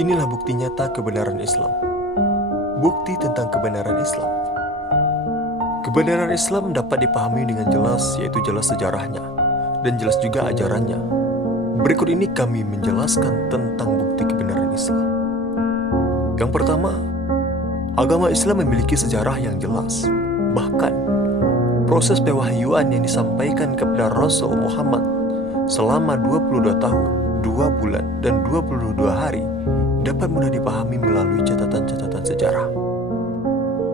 Inilah bukti nyata kebenaran Islam. Bukti tentang kebenaran Islam. Kebenaran Islam dapat dipahami dengan jelas, yaitu jelas sejarahnya dan jelas juga ajarannya. Berikut ini kami menjelaskan tentang bukti kebenaran Islam. Yang pertama, agama Islam memiliki sejarah yang jelas. Bahkan, proses pewahyuan yang disampaikan kepada Rasul Muhammad selama 22 tahun, 2 bulan, dan 22 hari dapat mudah dipahami melalui catatan-catatan sejarah.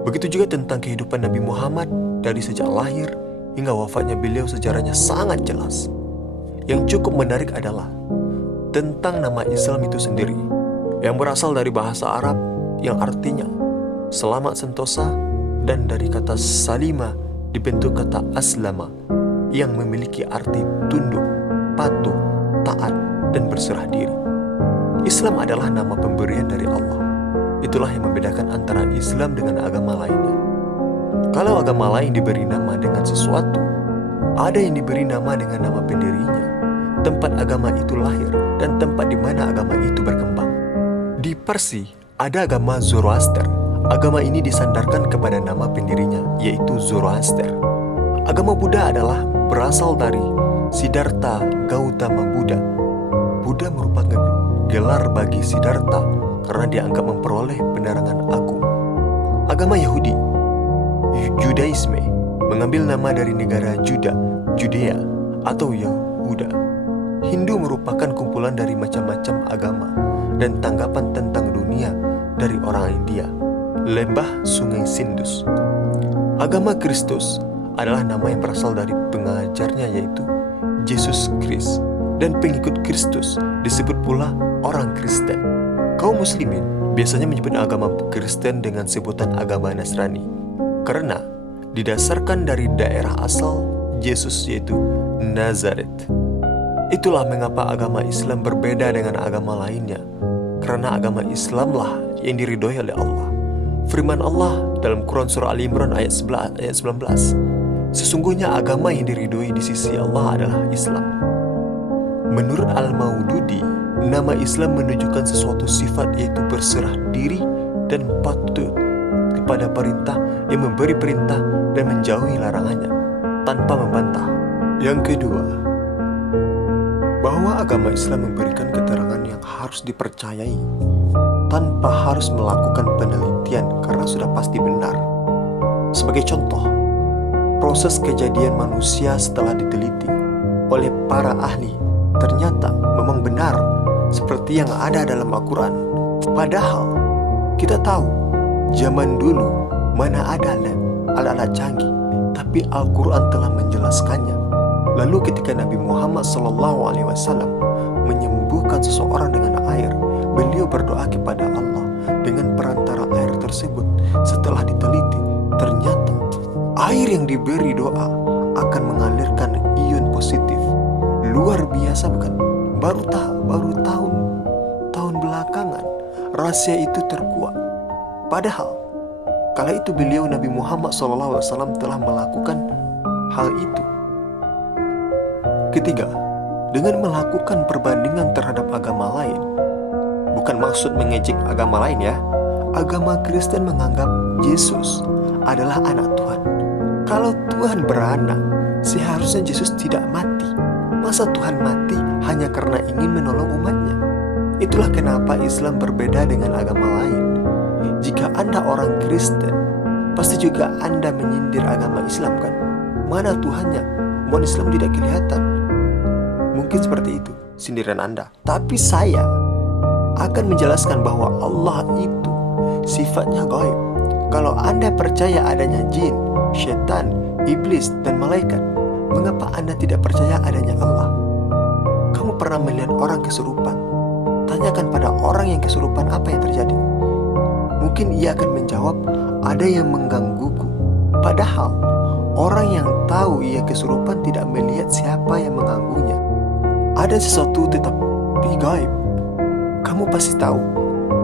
Begitu juga tentang kehidupan Nabi Muhammad dari sejak lahir hingga wafatnya beliau, sejarahnya sangat jelas. Yang cukup menarik adalah tentang nama Islam itu sendiri, yang berasal dari bahasa Arab yang artinya selamat sentosa, dan dari kata salima dibentuk kata aslama yang memiliki arti tunduk, patuh, taat, dan berserah diri. Islam adalah nama pemberian dari Allah. Itulah yang membedakan antara Islam dengan agama lainnya. Kalau agama lain diberi nama dengan sesuatu, ada yang diberi nama dengan nama pendirinya, tempat agama itu lahir, dan tempat di mana agama itu berkembang. Di Parsi, ada agama Zoroaster. Agama ini disandarkan kepada nama pendirinya, yaitu Zoroaster. Agama Buddha adalah berasal dari Siddhartha Gautama Buddha. Buddha merupakan gelar bagi Siddhartha karena dianggap memperoleh penerangan agung. Agama Yahudi, Judaisme, mengambil nama dari negara Juda, Judea, atau Yahuda. Hindu merupakan kumpulan dari macam-macam agama dan tanggapan tentang dunia dari orang India, lembah sungai Sindus. Agama Kristus adalah nama yang berasal dari pengajarnya, yaitu Yesus Kristus, dan pengikut Kristus disebut pula orang Kristen. Kaum muslimin biasanya menyebut agama Kristen dengan sebutan agama Nasrani karena didasarkan dari daerah asal Yesus, yaitu Nazaret. Itulah mengapa agama Islam berbeda dengan agama lainnya, karena agama Islamlah yang diridhoi oleh Allah. Firman Allah dalam Quran Surah Al Imran ayat 19, sesungguhnya agama yang diridhoi di sisi Allah adalah Islam. Menurut Al-Maududi, nama Islam menunjukkan sesuatu sifat, yaitu berserah diri dan patuh kepada perintah, yang memberi perintah dan menjauhi larangannya tanpa membantah. Yang kedua, bahwa agama Islam memberikan keterangan yang harus dipercayai tanpa harus melakukan penelitian karena sudah pasti benar. Sebagai contoh, proses kejadian manusia setelah diteliti oleh para ahli ternyata memang benar seperti yang ada dalam Al-Quran. Padahal kita tahu zaman dulu mana ada alat-alat canggih, tapi Al-Quran telah menjelaskannya. Lalu ketika Nabi Muhammad SAW menyembuhkan seseorang dengan air, beliau berdoa kepada Allah dengan perantara air tersebut. Setelah diteliti, ternyata air yang diberi doa akan mengalirkan ion positif. Luar biasa bukan? Baru tahun belakangan rahasia itu terkuak. Padahal kala itu beliau Nabi Muhammad SAW telah melakukan hal itu. Ketiga, dengan melakukan perbandingan terhadap agama lain. Bukan maksud mengejek agama lain ya. Agama Kristen menganggap Yesus adalah anak Tuhan. Kalau Tuhan beranak, seharusnya Yesus tidak mati. Masa Tuhan mati hanya karena ingin menolong umatnya? Itulah kenapa Islam berbeda dengan agama lain. Jika Anda orang Kristen, pasti juga Anda menyindir agama Islam kan? Mana Tuhannya? Umat Islam tidak kelihatan. Mungkin seperti itu sindiran Anda. Tapi saya akan menjelaskan bahwa Allah itu sifatnya gaib. Kalau Anda percaya adanya jin, syaitan, iblis, dan malaikat, mengapa Anda tidak percaya adanya Allah? Kamu pernah melihat orang kesurupan? Tanyakan pada orang yang kesurupan apa yang terjadi. Mungkin ia akan menjawab, ada yang menggangguku. Padahal orang yang tahu ia kesurupan tidak melihat siapa yang mengganggunya. Ada sesuatu tetapi gaib. Kamu pasti tahu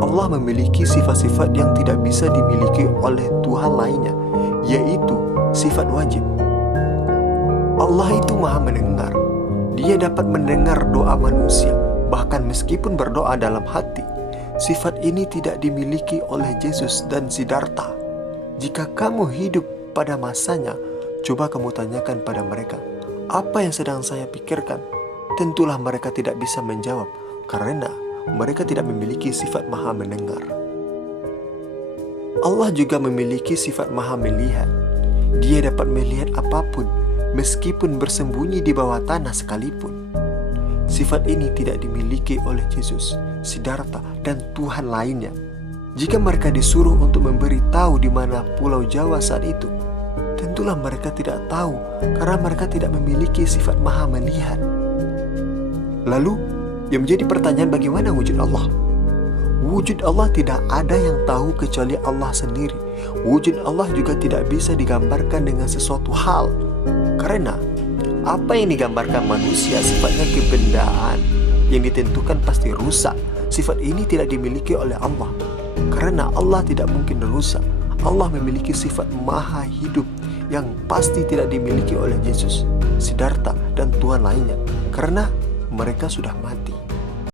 Allah memiliki sifat-sifat yang tidak bisa dimiliki oleh Tuhan lainnya, yaitu sifat wajib. Allah itu maha mendengar. Dia dapat mendengar doa manusia, bahkan meskipun berdoa dalam hati. sifat ini tidak dimiliki oleh Yesus dan Siddhartha. Jika kamu hidup pada masanya, coba kamu tanyakan pada mereka, apa yang sedang saya pikirkan? Tentulah mereka tidak bisa menjawab, karena mereka tidak memiliki sifat maha mendengar. Allah juga memiliki sifat maha melihat. Dia dapat melihat apapun, meskipun bersembunyi di bawah tanah sekalipun. Sifat ini tidak dimiliki oleh Yesus, Siddhartha, dan Tuhan lainnya. Jika mereka disuruh untuk memberitahu di mana Pulau Jawa saat itu, tentulah mereka tidak tahu karena mereka tidak memiliki sifat maha melihat. Lalu, yang menjadi pertanyaan, bagaimana wujud Allah? Wujud Allah tidak ada yang tahu kecuali Allah sendiri. Wujud Allah juga tidak bisa digambarkan dengan sesuatu hal, karena apa yang digambarkan manusia sifatnya kebendaan yang ditentukan pasti rusak. Sifat ini tidak dimiliki oleh Allah, karena Allah tidak mungkin rusak. Allah memiliki sifat maha hidup yang pasti tidak dimiliki oleh Yesus, Siddhartha, dan Tuhan lainnya, karena mereka sudah mati.